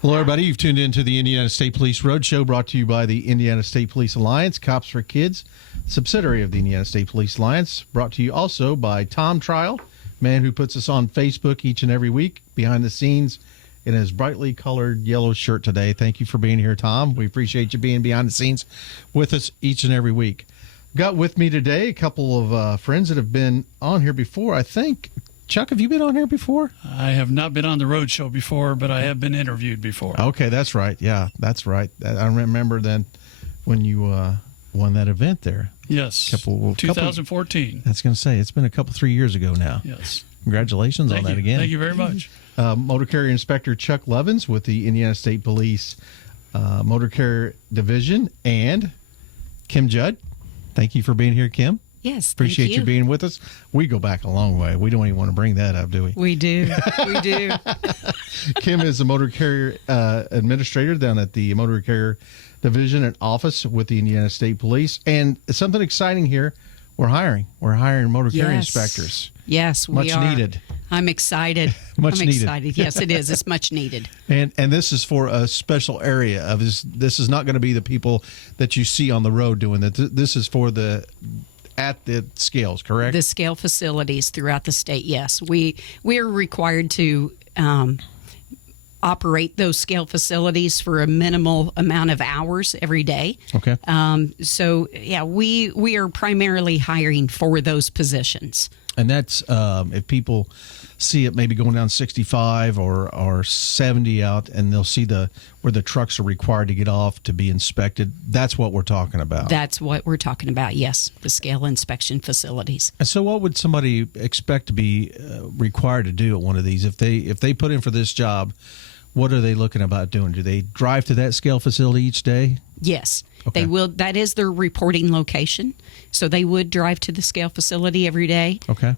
Hello, everybody. You've tuned into the Indiana State Police Roadshow, brought to you by the Indiana State Police Alliance, Cops for Kids, subsidiary of the Indiana State Police Alliance, brought to you also by Tom Trial, man who puts us on Facebook each and every week, behind the scenes in his brightly colored yellow shirt today. Thank you for being here, Tom. We appreciate you being behind the scenes with us each and every week. Got with me today a couple of friends that have been on here before, I think. Chuck, have you been on here before? I have not been on the Roadshow before, but I have been interviewed before. Okay, that's right. Yeah, that's right. I remember then when you won that event there. Yes, 2014. I was going to say, it's been 3 years ago now. Yes. Congratulations on that again. Thank you very much. Motor Carrier Inspector Chuck Levins with the Indiana State Police Motor Carrier Division, and Kim Judd. Thank you for being here, Kim. Yes, appreciate you being with us. We go back a long way. We don't even want to bring that up, do we? We do. We do. Kim is a motor carrier administrator down at the Motor Carrier Division and Office with the Indiana State Police. And something exciting here, we're hiring. We're hiring motor carrier inspectors. Yes, we are. Much needed. I'm excited. Much needed. Excited. Yes, it is. It's much needed. And this is for a special area of this is not going to be the people that you see on the road doing that. This is for at the scales, correct? The scale facilities throughout the state, yes. We are required to operate those scale facilities for a minimal amount of hours every day. Okay. So, yeah, we are primarily hiring for those positions. And that's if people see it maybe going down 65 or 70 out, and they'll see where the trucks are required to get off to be inspected. That's what we're talking about. That's what we're talking about, yes, the scale inspection facilities. And so what would somebody expect to be required to do at one of these? If they put in for this job, what are they looking about doing? Do they drive to that scale facility each day? Yes. Okay. They will. That is their reporting location. So they would drive to the scale facility every day. Okay.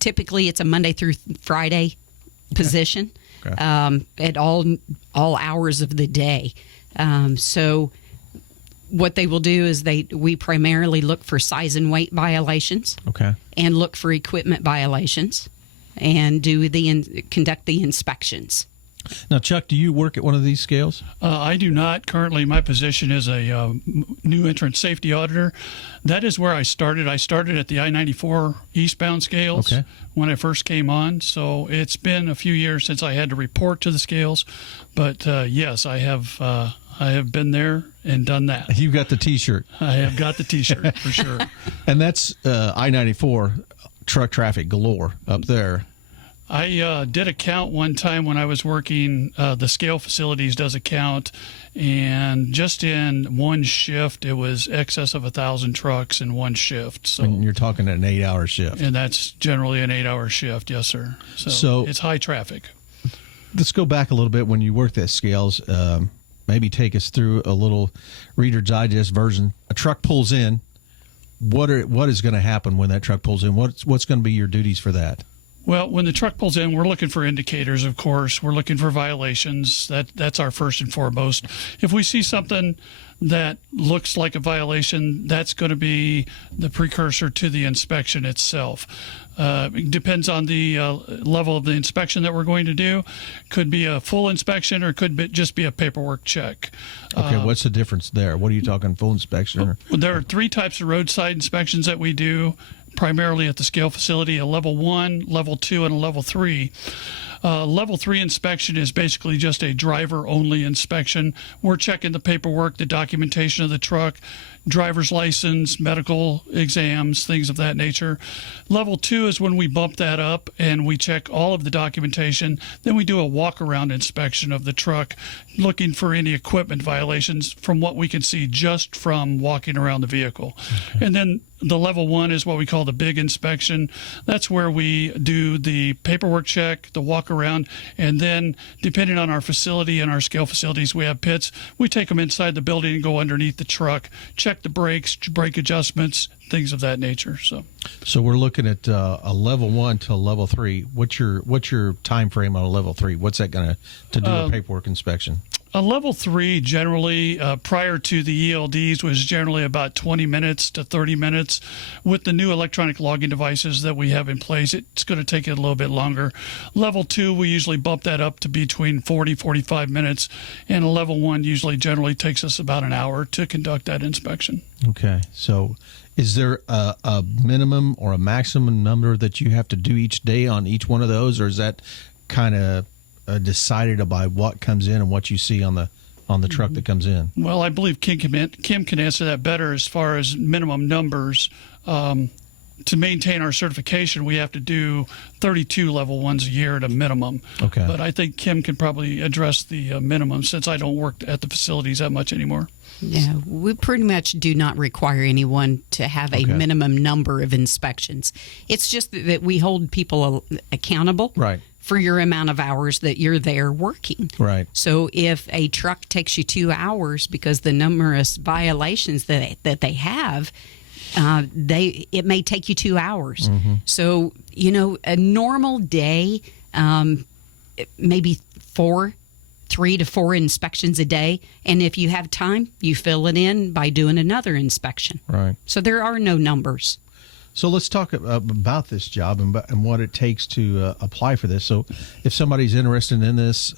Typically, it's a Monday through Friday position. Okay. At all hours of the day. So what they will do is we primarily look for size and weight violations. Okay. And look for equipment violations, and conduct the inspections. Now, Chuck, do you work at one of these scales? I do not. Currently, my position is a new entrant safety auditor. That is where I started. I started at the I-94 eastbound scales when I first came on. So it's been a few years since I had to report to the scales. But, yes, I have been there and done that. You've got the T-shirt. I have got the T-shirt, for sure. And that's I-94 truck traffic galore up there. I did a count one time when I was working. The scale facilities does a count, and just in one shift, it was excess of 1,000 trucks in one shift. So, and you're talking an 8-hour shift. And that's generally an 8-hour shift, yes, sir. So it's high traffic. Let's go back a little bit when you worked at scales. Maybe take us through a little Reader's Digest version. A truck pulls in. What is going to happen when that truck pulls in? What's going to be your duties for that? Well, when the truck pulls in, we're looking for indicators, of course. We're looking for violations. That's our first and foremost. If we see something that looks like a violation, that's going to be the precursor to the inspection itself. It depends on the level of the inspection that we're going to do. Could be a full inspection, or could just be a paperwork check. Okay, what's the difference there? What are you talking, full inspection? Well, there are 3 types of roadside inspections that we do, primarily at the scale facility: a level 1, level 2, and a level 3. Level 3 inspection is basically just a driver-only inspection. We're checking the paperwork, the documentation of the truck, driver's license, medical exams, things of that nature. Level 2 is when we bump that up and we check all of the documentation. Then we do a walk-around inspection of the truck, looking for any equipment violations from what we can see just from walking around the vehicle. Okay. And then the level 1 is what we call the big inspection. That's where we do the paperwork check, the walk around, and then depending on our facility and our scale facilities, we have pits. We take them inside the building and go underneath the truck, check the brakes, brake adjustments, things of that nature. So we're looking at a level 1 to a level 3. What's your time frame on a level 3? What's that going to do a paperwork inspection? A level 3 generally, prior to the ELDs, was generally about 20 minutes to 30 minutes. With the new electronic logging devices that we have in place, it's going to take it a little bit longer. Level 2, we usually bump that up to between 45 minutes, and a level 1 usually generally takes us about an hour to conduct that inspection. Okay. So is there a minimum or a maximum number that you have to do each day on each one of those, or is that kind of decided by what comes in and what you see on the truck that comes in? Well, I believe Kim can answer that better as far as minimum numbers. To maintain our certification, we have to do 32 level 1s a year at a minimum. Okay. But I think Kim can probably address the minimum, since I don't work at the facilities that much anymore. Yeah, we pretty much do not require anyone to have a minimum number of inspections. It's just that we hold people accountable. Right. For your amount of hours that you're there working. Right. So if a truck takes you 2 hours because the numerous violations that they have, it may take you 2 hours. Mm-hmm. So, a normal day, maybe 3 to 4 inspections a day. And if you have time, you fill it in by doing another inspection. Right. So there are no numbers. So let's talk about this job and what it takes to apply for this. So if somebody's interested in this,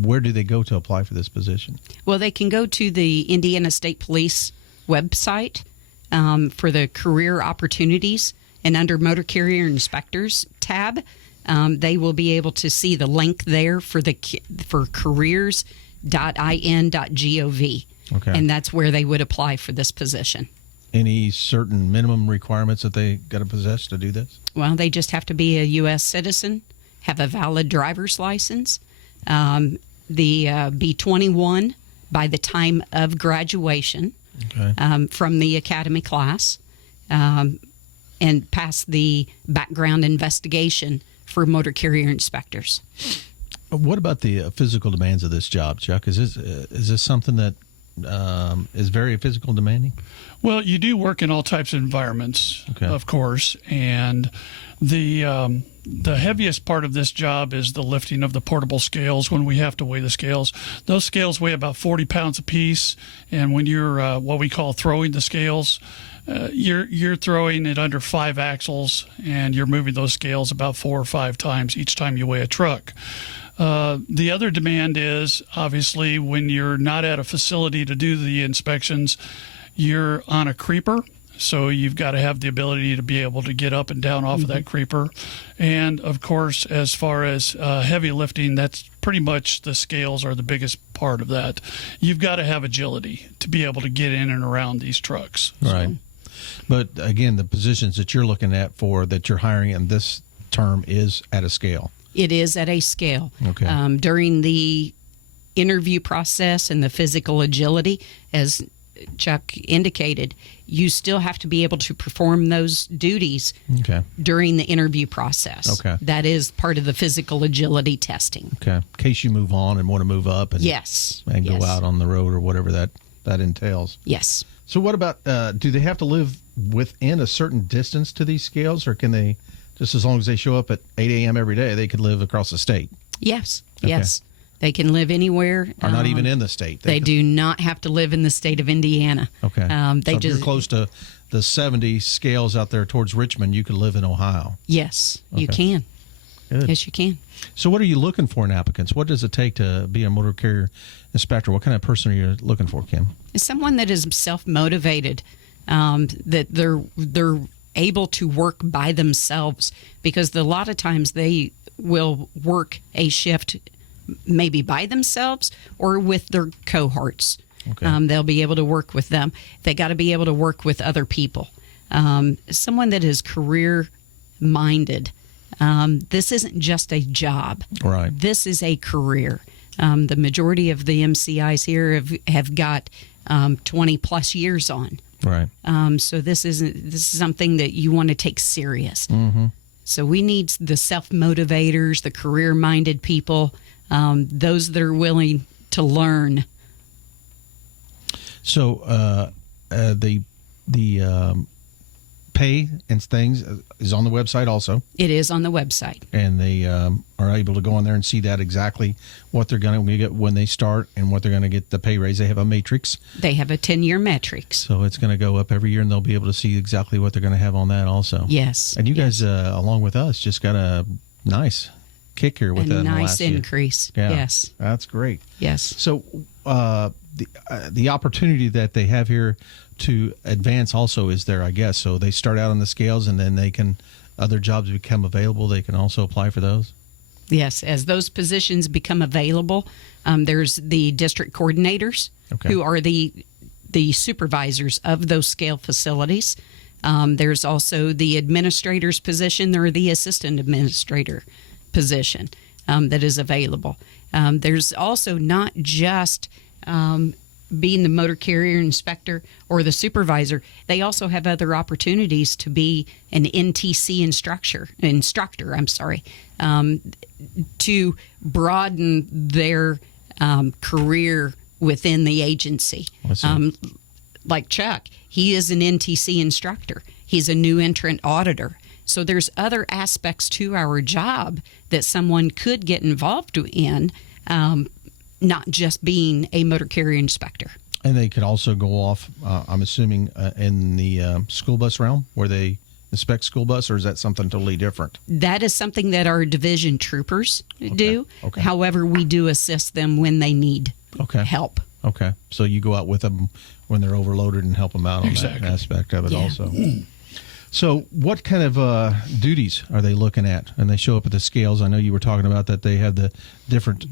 where do they go to apply for this position? Well, they can go to the Indiana State Police website for the career opportunities, and under Motor Carrier Inspectors tab, they will be able to see the link there for careers.in.gov. Okay. And that's where they would apply for this position. Any certain minimum requirements that they got to possess to do this? Well, they just have to be a U.S. citizen, have a valid driver's license, be 21 by the time of graduation from the academy class, and pass the background investigation for motor carrier inspectors. What about the physical demands of this job, Chuck? Is this something that is very physical demanding? Well, you do work in all types of environments, of course, and the heaviest part of this job is the lifting of the portable scales when we have to weigh the scales. Those scales weigh about 40 pounds apiece, and when you're what we call throwing the scales, you're throwing it under 5 axles, and you're moving those scales about 4 or 5 times each time you weigh a truck. The other demand is, obviously, when you're not at a facility to do the inspections, you're on a creeper. So you've got to have the ability to be able to get up and down off of that creeper. And, of course, as far as heavy lifting, that's pretty much the scales are the biggest part of that. You've got to have agility to be able to get in and around these trucks. Right. So. But, again, the positions that you're looking at that you're hiring in this term is at a scale. It is at a scale. Okay. During the interview process and the physical agility, as Chuck indicated, you still have to be able to perform those duties during the interview process. Okay. That is part of the physical agility testing. Okay. In case you move on and want to move up and go out on the road or whatever that entails. Yes. So what about, do they have to live within a certain distance to these scales, or can they, just as long as they show up at 8 a.m. every day, they could live across the state? Yes. Okay. Yes. They can live anywhere. Or not even in the state. They do not have to live in the state of Indiana. Okay. So if you're close to the 70 scales out there towards Richmond, you could live in Ohio. Yes, you can. Good. Yes, you can. So what are you looking for in applicants? What does it take to be a motor carrier inspector? What kind of person are you looking for, Kim? Someone that is self-motivated, that they're able to work by themselves, because a lot of times they will work a shift maybe by themselves or with their cohorts. Okay. They'll be able to work with them. They got to be able to work with other people. Someone that is career-minded. This isn't just a job. Right. This is a career. The majority of the MCIs here have got 20-plus years on. Right. So this is something that you want to take serious. Mm-hmm. So we need the self-motivators, the career-minded people, those that are willing to learn. So the pay and things is on the website also, It is on the website. and they are able to go on there and see that exactly what they're going to get when they start and what they're going to get the pay raise. They have a matrix, They have a 10-year metrics. so it's going to go up every year, and they'll be able to see exactly what they're going to have on that also. Yes. And you guys, along with us, just got a nice kick here with a that. in the nice last year. increase. Yeah. Yes. That's great. Yes. So the opportunity that they have here to advance also is there, I guess. So they start out on the scales, and then other jobs become available. They can also apply for those. Yes, as those positions become available, there's the district coordinators Okay. who are the supervisors of those scale facilities. There's also the administrator's position or the assistant administrator position that is available. There's also not just being the motor carrier inspector or the supervisor. They also have other opportunities to be an NTC instructor, to broaden their career within the agency. I see. Like Chuck, he is an NTC instructor. He's a new entrant auditor. So there's other aspects to our job that someone could get involved in, not just being a motor carrier inspector. And they could also go off, I'm assuming, in the school bus realm where they inspect school bus, or is that something totally different? That is something that our division troopers do. Okay. However, we do assist them when they need Okay. help. Okay. So you go out with them when they're overloaded and help them out on Exactly. that aspect of it Yeah. also. So what kind of duties are they looking at? And they show up at the scales. I know you were talking about that they have the different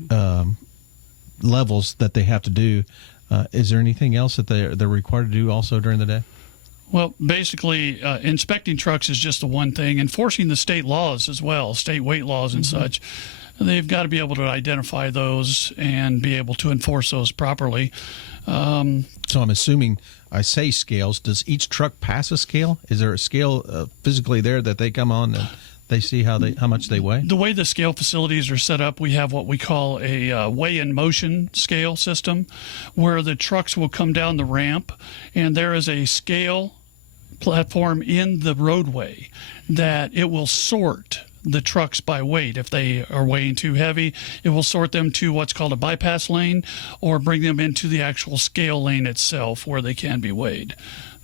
levels that they have to do. Is there anything else that they're required to do also during the day? Well, basically, inspecting trucks is just the one thing. Enforcing the state laws as well, state weight laws and such. They've got to be able to identify those and be able to enforce those properly. So I'm assuming I say scales. Does each truck pass a scale? Is there a scale physically there that they come on and they see how much they weigh? The way the scale facilities are set up, we have what we call a weigh-in motion scale system, where the trucks will come down the ramp, and there is a scale platform in the roadway that it will sort the trucks by weight. If they are weighing too heavy, it will sort them to what's called a bypass lane or bring them into the actual scale lane itself where they can be weighed.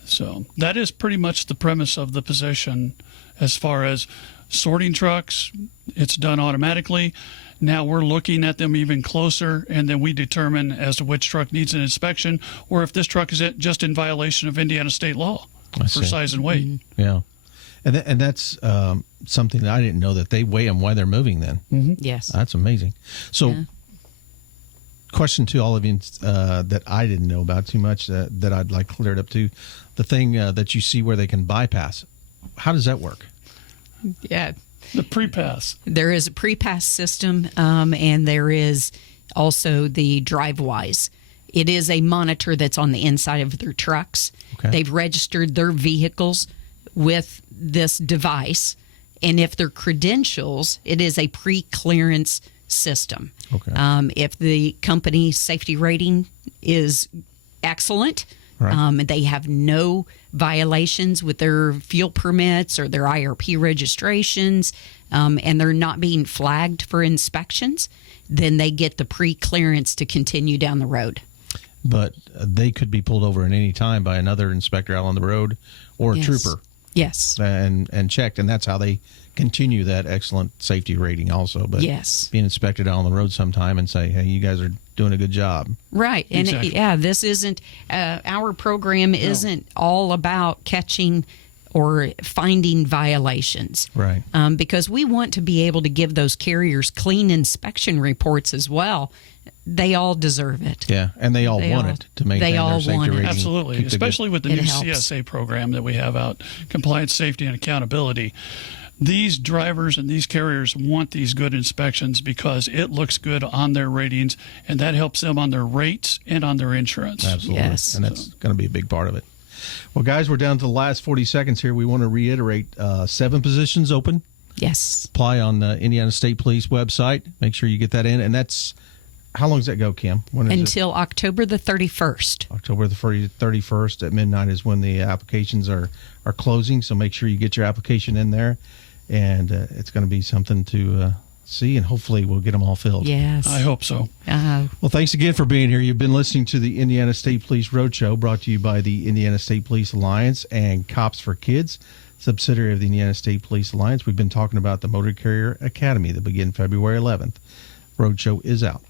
So that is pretty much the premise of the position. As far as sorting trucks, it's done automatically. Now we're looking at them even closer, and then we determine as to which truck needs an inspection or if this truck is just in violation of Indiana state law I for see. size and weight. Yeah. And that's something that I didn't know, that they weigh them while they're moving then. Yes. That's amazing. So Yeah. question to all of you that I didn't know about too much that I'd like cleared up to. The thing that you see where they can bypass, how does that work? Yeah. The pre-pass. There is a pre-pass system, and there is also the DriveWise. It is a monitor that's on the inside of their trucks. Okay. They've registered their vehicles with this device, and if their credentials, it is a pre-clearance system. Okay. If the company's safety rating is excellent, Right. they have no violations with their fuel permits or their IRP registrations, and they're not being flagged for inspections, then they get the pre-clearance to continue down the road. But they could be pulled over at any time by another inspector out on the road or a Yes. trooper Yes. and checked, and that's how they continue that excellent safety rating also. But Yes. being inspected out on the road sometime and say, hey, you guys are doing a good job. Right. And Exactly. this isn't, our program isn't all about catching or finding violations. Right. Because we want to be able to give those carriers clean inspection reports as well. They all deserve it. Yeah, and they all They want all- it to maintain they their all safety want it. rating. Absolutely, Keep the good- especially with the It new helps. CSA program that we have out, Compliance, Safety, and Accountability. These drivers and these carriers want these good inspections because it looks good on their ratings, and that helps them on their rates and on their insurance. Absolutely. Yes. And that's going to be a big part of it. Well, guys, we're down to the last 40 seconds here. We want to reiterate 7 positions open. Yes. Apply on the Indiana State Police website. Make sure you get that in. And that's how long does that go, Kim? When is Until October the 31st. it? October the 31st at midnight is when the applications are closing. So make sure you get your application in there, and it's going to be something to see, and hopefully we'll get them all filled. Yes. I hope so. Well, thanks again for being here. You've been listening to the Indiana State Police Roadshow, brought to you by the Indiana State Police Alliance and Cops for Kids, subsidiary of the Indiana State Police Alliance. We've been talking about the Motor Carrier Academy that begins February 11th. Roadshow is out.